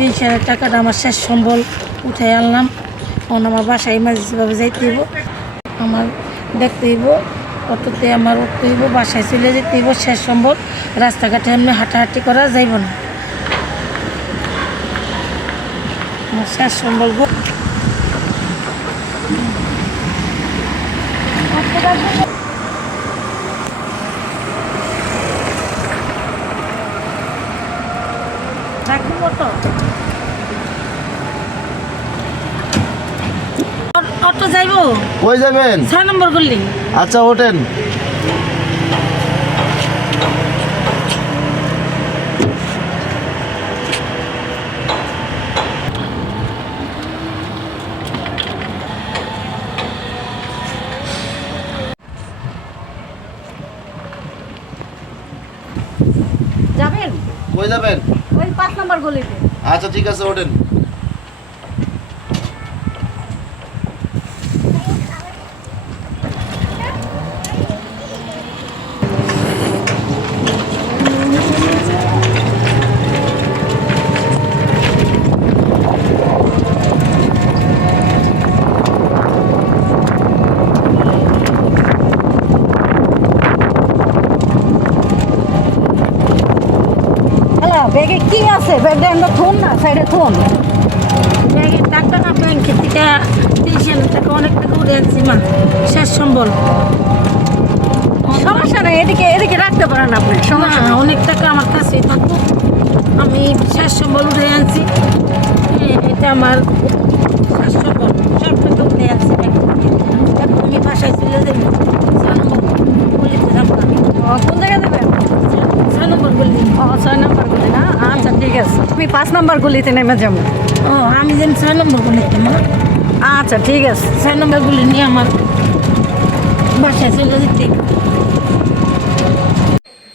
পেনশনের টাকাটা আমার শেষ সম্বল উঠে আনলাম। এখন আমার বাসায় ইমার্জেন্সিভাবে যাইতে হইব, আমার দেখতে হইব, অটোতে আমার উঠতে হইব, বাসায় চলে যেতে হইব। শেষ সম্বল, রাস্তাঘাটে এমনি হাঁটাহাঁটি করা যাইব না। আমার শেষ সম্বল অটো যাইব। কই যাবেন? 6 নম্বর গলি। আচ্ছা ওঠেন। যাবেন? কই যাবেন? ওই 5 নম্বর গলিতে। আচ্ছা ঠিক আছে ওঠেন। হ্যালো, ব্যাগে কি আছে? ব্যাগটা আমরা থুন না, সাইডে থুন। ব্যাগের টাকা না, ব্যাংকের থেকে 30,000 টাকা অনেক টাকা উঠে আনছি মা, শেষ সম্বল। সমস্যা নেই, এদিকে এদিকে রাখতে পারেন আপনি, সমস্যা না, নেই। অনেক টাকা আমার কাছেই থাকবো। আমি শেষ সম্বল উঠে আনছি। এটা আমার শেষ সম্বল, সব টাকা উঠে আনছি ব্যাংক থেকে। এখন আমি বাসায় চলে যাবো। 6 নম্বর গলিতে যাবো আমি। কোন জায়গায় যাবেন? 6 নম্বর গলি। 6 নম্বর গলি না? আচ্ছা ঠিক আছে, আমি 5 নম্বর গলিতে নেমে যাবো। ও, আমি যেন 6 নম্বর গলিতে মা। আচ্ছা ঠিক আছে। 6 নম্বর গলি নিয়ে আমার বাসায় চলে যেতে।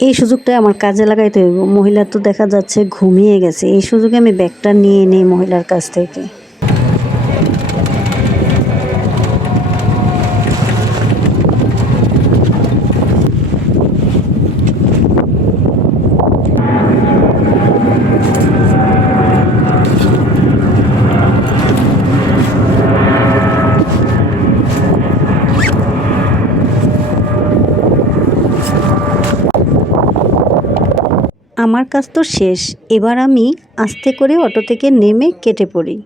এই সুযোগটা আমার কাজে লাগাইতে হইব। মহিলা তো দেখা যাচ্ছে ঘুমিয়ে গেছে, এই সুযোগে আমি ব্যাগটা নিয়ে নেই মহিলার কাছ থেকে। আমার কাজ তো শেষ, এবার আমি আস্তে করে অটো থেকে নেমে কেটে পড়ি।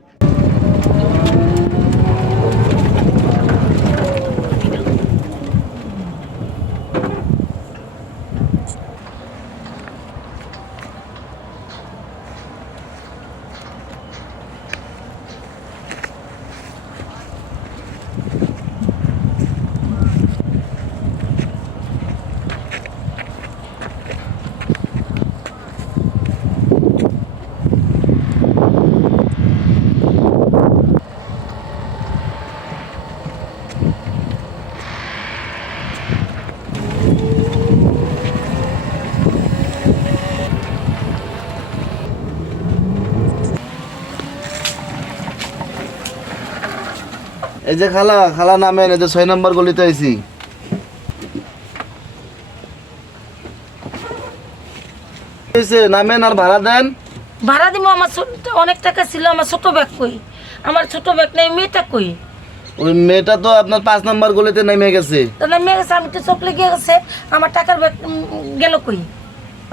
এই যে খালা, খালা নামেন, এই যে 6 নম্বর গলিতে আইছি। নামেন আর ভাড়া দেন। ভাড়া দিব। আমার অনেক টাকা ছিল। আমার ছোট ব্যাগ কই? আমার ছোট ব্যাগ নেই, মেয়েটা কই? ওই মেয়েটা তো আপনার 5 নম্বর গলিতে নেমে গেছে। তো নেমে গেছে, আমি তো চোখলে গিয়ে গেছে। আমার টাকার ব্যাগ গেল কই?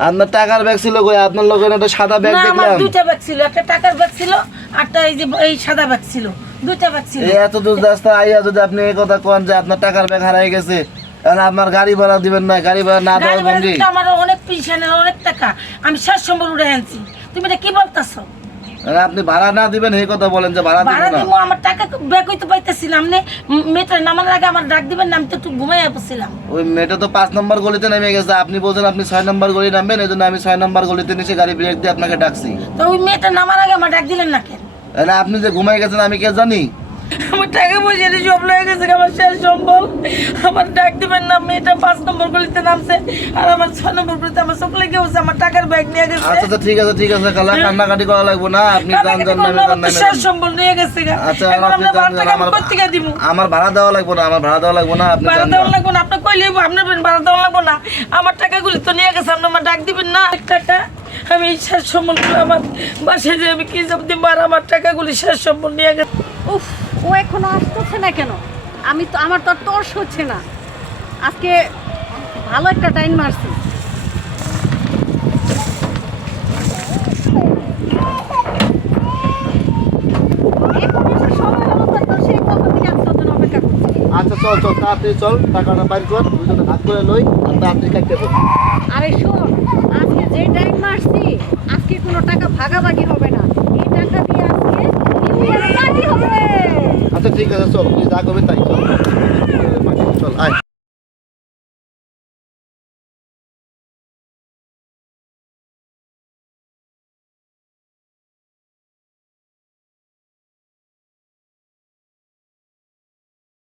আপনার টাকার ব্যাগ ছিল কই? আপনার লোক একটা সাদা ব্যাগ না, আমার দেখলাম। 2টা ব্যাগ ছিল, একটা টাকার ব্যাগ ছিল, আরটা এই যে এই সাদা ব্যাগ ছিল। 2টা ব্যাগ ছিল। এই এত দূর রাস্তা আইয়া যদি আপনি এই কথা কোন যে আপনার টাকার ব্যাগ হারাই গেছে, তাহলে আপনার গাড়ি ভাড়া দিবেন না? গাড়ি ভাড়া না গাড়ি দেওয়ার ভাড়া ভঙ্গি। দিতে আমার অনেক পেনশনের অনেক টাকা, আমি শেষ সম্বল উঠে আনছি। তুমি এটা কি বলতেছো? আপনি ভাড়া না দিবেন এই কথা বলেন যে ভাড়া ভাড়া দিব দিব? না। আমার টাকা ব্যাগ হইতে পাইতেছিলাম না। মেয়েটা নামার আগে আমার ডাক দিবেন না, আমি তো একটু ঘুমাইয়া বসছিলাম। ওই মেয়েটা তো 5 নম্বর গলিতে নেমে গেছে, আপনি বলছেন আপনি 6 নম্বর গলি নামবেন, এই জন্য আমি 6 নম্বর গলিতে নিচে গাড়ি ব্রেক দিয়ে আপনাকে ডাকছি। তো ওই মেয়েটা নামার আগে আমার ডাক দিলেন না কেন? তাহলে আপনি যে ঘুমাই গেছেন আমি কে জানি? আমার টাকা পয়সা সব লয়ে গেছে, আমার শেষ সম্বল। আমার ডাক দিবেন না। মেয়েটা 5 নম্বর গলিতে নামছে, আর আমার 6 নম্বর গলিতে আমার চোখ লেগে গেছে। আমার টাকার ব্যাগ নিয়ে গেছে। আচ্ছা আচ্ছা ঠিক আছে ঠিক আছে খালা, কান্নাকাটি করা লাগবে না, আপনি যান যান নামে যান নামে শেষ যান। সম্বল নিয়ে গেছে। আচ্ছা এখন আপনি আমরা যান ভাড়া যান, টাকা আমি কোত্থেকে দিব? আমার ভাড়া দেওয়া লাগবে না, আমার ভাড়া দেওয়া লাগবে না, আপনি ভাড়া যান দেওয়া যান। লাগবো না? আপনার কইলে আপনার ভাড়া দেওয়া লাগবো না? আমার টাকাগুলি তো নিয়ে গেছে, আপনি আমার ডাক দিবেন না? টাকা আমি এই শেষ সম্বলগুলো আমার বাসায় যে আমি কি যাব দিব, আর আমার টাকাগুলি শেষ সম্বল নিয়ে গেছে। উফ, ও এখনো আসতেছে না কেন? আমার তো আর তর্স হচ্ছে না। আজকে ভালো একটা টাইম মারছি। এখন আসার সময় হলো তো, তো সেই কখন থেকে আমি তোর জন্য অপেক্ষা করছি। আচ্ছা চল চল তাড়াতাড়ি চল, টাকাটা বাইর কর, দুজনে ভাগ করে লই আর তাড়াতাড়ি কাটতে পড়। আরে শোন, আজকে যে টাইম মারছি, আজকে কোনো টাকা ভাগাভাগি হবে না। এই টাকা দিয়ে আজকে নিউ ইয়ার পার্টি হবে। আচ্ছা ঠিক আছে চল, তুই যা করবি তাই চল।